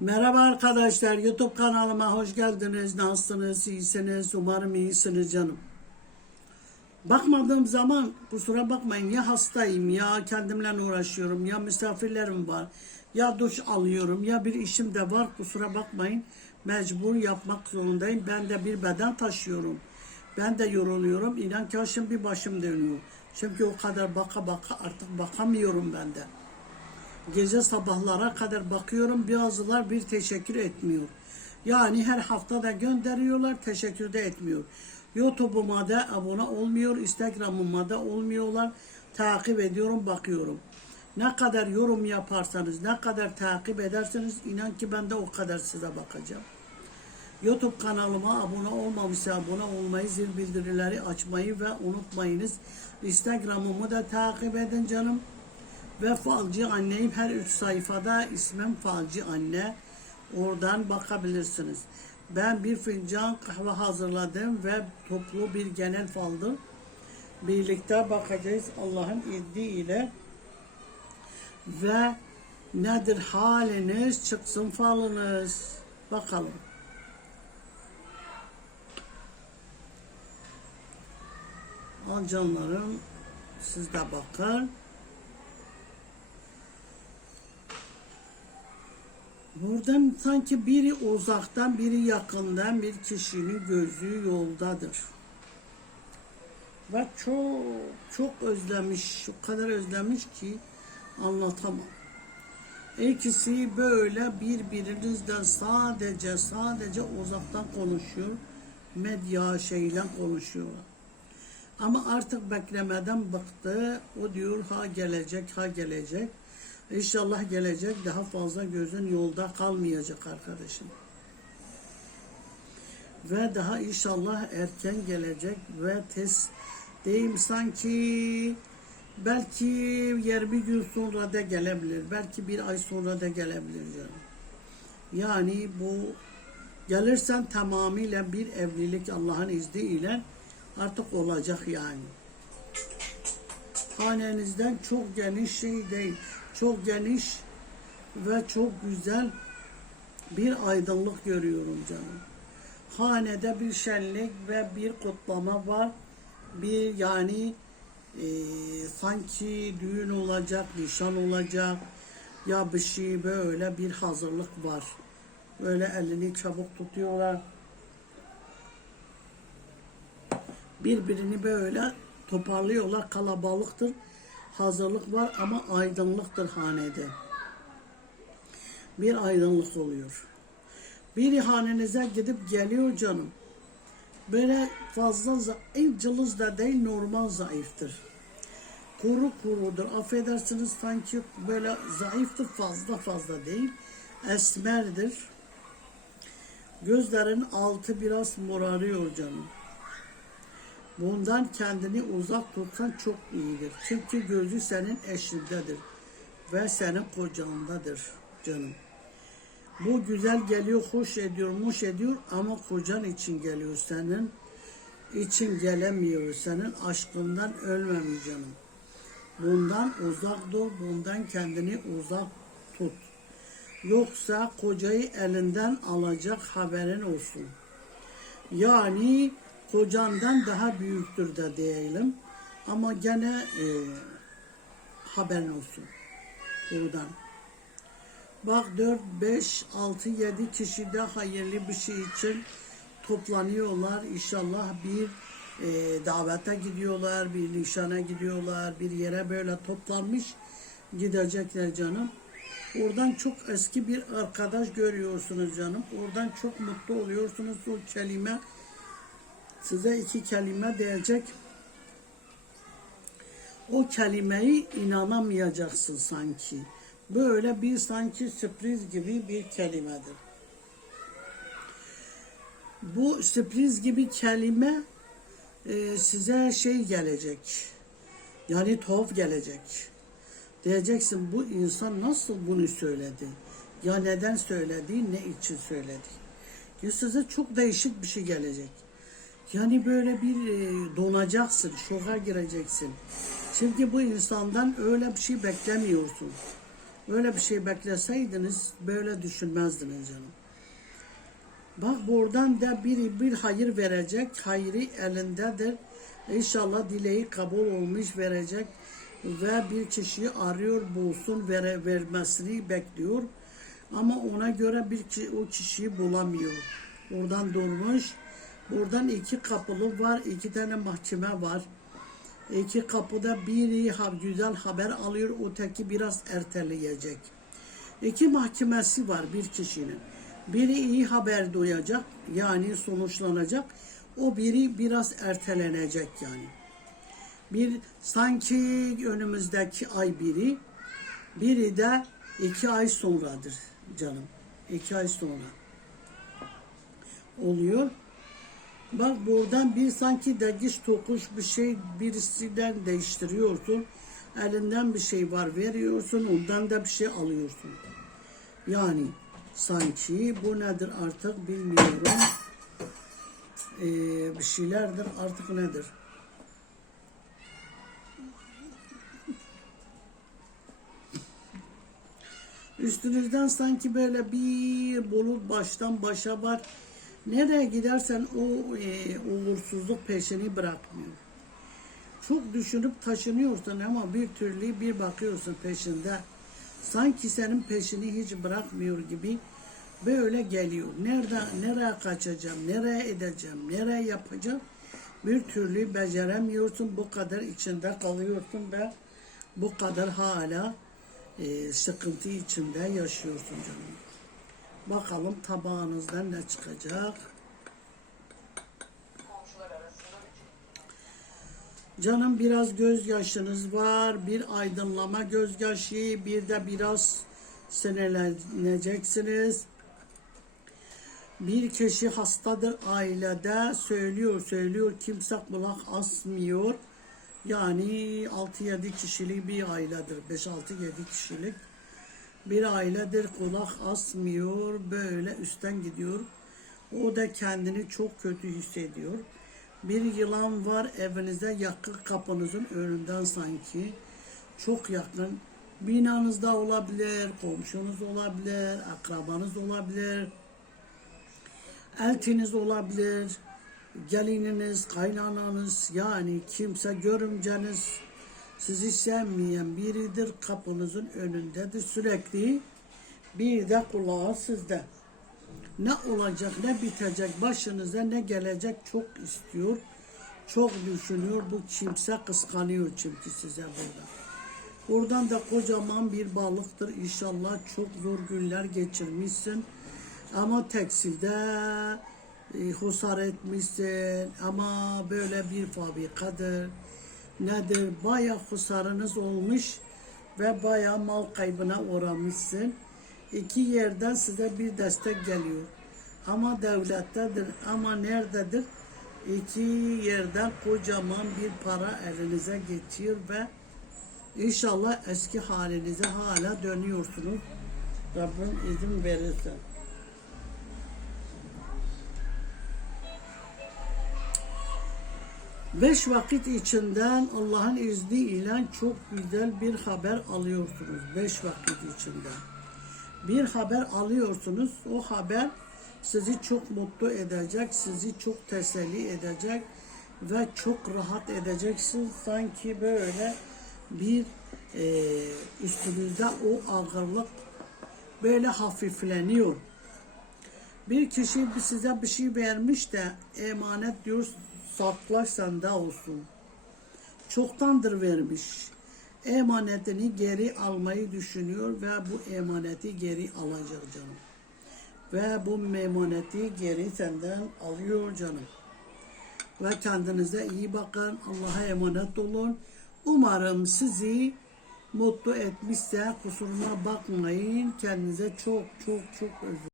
Merhaba arkadaşlar, YouTube kanalıma hoş geldiniz. Nasılsınız, iyisiniz? Umarım iyisiniz canım. Bakmadığım zaman kusura bakmayın ya hastayım ya kendimle uğraşıyorum ya misafirlerim var ya duş alıyorum ya bir işim de var. Kusura bakmayın mecbur yapmak zorundayım. Ben de bir beden taşıyorum. Ben de yoruluyorum. İnan ki şimdi bir başım dönüyor. Çünkü o kadar baka baka artık bakamıyorum ben de gece sabahlara kadar bakıyorum bazılar bir teşekkür etmiyor. Yani her hafta da gönderiyorlar teşekkür de etmiyor. YouTube'uma da abone olmuyor, Instagram'ıma da olmuyorlar. Takip ediyorum, bakıyorum. Ne kadar yorum yaparsanız, ne kadar takip ederseniz inan ki ben de o kadar size bakacağım. YouTube kanalıma abone olmamışsa abone olmayı, zil bildirileri açmayı ve unutmayınız. Instagram'ımı da takip edin canım. Ve Falcı Anneyim her üç sayfada ismim Falcı Anne. Oradan bakabilirsiniz. Ben bir fincan kahve hazırladım ve toplu bir genel faldır. Birlikte bakacağız Allah'ın izniyle. Ve nedir haliniz çıksın falınız. Bakalım. Al canlarım siz de bakın. Buradan sanki biri uzaktan biri yakından bir kişinin gözü yoldadır. Ve çok çok özlemiş, o kadar özlemiş ki anlatamam. İkisi böyle birbirinizden sadece sadece uzaktan konuşuyor. Medya şeyle konuşuyorlar. Ama artık beklemeden bıktı. O diyor ha gelecek, ha gelecek. İnşallah gelecek daha fazla gözün yolda kalmayacak arkadaşım. Ve daha inşallah erken gelecek ve tez deyim sanki belki 20 gün sonra da gelebilir. Belki bir ay sonra da gelebilir canım. Yani bu gelirsen tamamıyla bir evlilik Allah'ın izniyle artık olacak yani. Hanenizden çok geniş şey değil çok geniş ve çok güzel bir aydınlık görüyorum canım. Hanede bir şenlik ve bir kutlama var. Bir yani e, sanki düğün olacak, nişan olacak ya bir şey böyle bir hazırlık var. Böyle elini çabuk tutuyorlar. Birbirini böyle toparlıyorlar. Kalabalıktır hazırlık var ama aydınlıktır hanede. Bir aydınlık oluyor. Bir hanenize gidip geliyor canım. Böyle fazla zayıf cılız da değil normal zayıftır. Kuru kurudur. Affedersiniz sanki böyle zayıftır fazla fazla değil. Esmerdir. Gözlerin altı biraz morarıyor canım. Bundan kendini uzak tutsan çok iyidir. Çünkü gözü senin eşindedir ve senin kocandadır canım. Bu güzel geliyor, hoş ediyor, muş ediyor ama kocan için geliyor senin için gelemiyor. Senin aşkından ölmemiş canım. Bundan uzak dur, bundan kendini uzak tut. Yoksa kocayı elinden alacak haberin olsun. Yani kocandan daha büyüktür de diyelim. Ama gene e, haberin olsun buradan. Bak 4, 5, 6, 7 kişi de hayırlı bir şey için toplanıyorlar. İnşallah bir e, davete gidiyorlar, bir nişana gidiyorlar, bir yere böyle toplanmış gidecekler canım. Oradan çok eski bir arkadaş görüyorsunuz canım. Oradan çok mutlu oluyorsunuz. O kelime size iki kelime diyecek. O kelimeyi inanamayacaksın sanki. Böyle bir sanki sürpriz gibi bir kelimedir. Bu sürpriz gibi kelime e, size şey gelecek. Yani tuhaf gelecek. Diyeceksin bu insan nasıl bunu söyledi? Ya neden söyledi, ne için söyledi? Size çok değişik bir şey gelecek. Yani böyle bir e, donacaksın, şoka gireceksin. Çünkü bu insandan öyle bir şey beklemiyorsun. Öyle bir şey bekleseydiniz böyle düşünmezdiniz canım. Bak buradan da biri bir hayır verecek. Hayırı elindedir. İnşallah dileği kabul olmuş verecek. Ve bir kişiyi arıyor bulsun vere, vermesini bekliyor. Ama ona göre bir o kişiyi bulamıyor. Oradan durmuş. Buradan iki kapılı var. iki tane mahkeme var. İki kapıda biri güzel haber alıyor. Öteki biraz erteleyecek. İki mahkemesi var bir kişinin. Biri iyi haber duyacak yani sonuçlanacak. O biri biraz ertelenecek yani. Bir sanki önümüzdeki ay biri, biri de iki ay sonradır canım. İki ay sonra oluyor. Bak buradan bir sanki degiş tokuş bir şey birisinden değiştiriyorsun. Elinden bir şey var veriyorsun ondan da bir şey alıyorsun. Yani sanki bu nedir artık bilmiyorum. Ee, bir şeylerdir artık nedir? Üstünüzden sanki böyle bir bulut baştan başa var. Nereye gidersen o e, uğursuzluk peşini bırakmıyor. Çok düşünüp taşınıyorsun ama bir türlü bir bakıyorsun peşinde. Sanki senin peşini hiç bırakmıyor gibi böyle geliyor. Nerede, nereye kaçacağım, nereye edeceğim, nereye yapacağım bir türlü beceremiyorsun. Bu kadar içinde kalıyorsun ve bu kadar hala e, sıkıntı içinde yaşıyorsun canım. Bakalım tabağınızdan ne çıkacak. Canım biraz gözyaşınız var, bir aydınlama gözyaşı, bir de biraz sinirleneceksiniz. Bir kişi hastadır ailede, söylüyor söylüyor, kimse kulak asmıyor. Yani 6-7 kişilik bir ailedir, 5-6-7 kişilik bir ailedir, kulak asmıyor, böyle üstten gidiyor. O da kendini çok kötü hissediyor. Bir yılan var evinize yakın kapınızın önünden sanki. Çok yakın. Binanızda olabilir, komşunuz olabilir, akrabanız olabilir. Eltiniz olabilir, gelininiz, kaynananız yani kimse görümceniz sizi sevmeyen biridir kapınızın önündedir sürekli bir de kulağı sizde. Ne olacak, ne bitecek, başınıza ne gelecek çok istiyor, çok düşünüyor. Bu kimse kıskanıyor çünkü size burada. Buradan da kocaman bir balıktır. İnşallah çok zor günler geçirmişsin. Ama tekstilde e, husar etmişsin. Ama böyle bir fabrikadır. Nedir? Baya husarınız olmuş ve baya mal kaybına uğramışsın. İki yerden size bir destek geliyor. Ama devlettedir. Ama nerededir? İki yerden kocaman bir para elinize geçiyor ve İnşallah eski halinize hala dönüyorsunuz. Rabbim izin verirse. Beş vakit içinden Allah'ın izniyle çok güzel bir haber alıyorsunuz. Beş vakit içinde. Bir haber alıyorsunuz. O haber sizi çok mutlu edecek, sizi çok teselli edecek ve çok rahat edeceksiniz. Sanki böyle bir e, üstünüzde o ağırlık böyle hafifleniyor. Bir kişi size bir şey vermiş de emanet diyor sakla sende olsun. Çoktandır vermiş. Emanetini geri almayı düşünüyor ve bu emaneti geri alacak canım. Ve bu emaneti geri senden alıyor canım. Ve kendinize iyi bakın. Allah'a emanet olun. Umarım sizi mutlu etmişse kusuruna bakmayın. Kendinize çok çok çok özür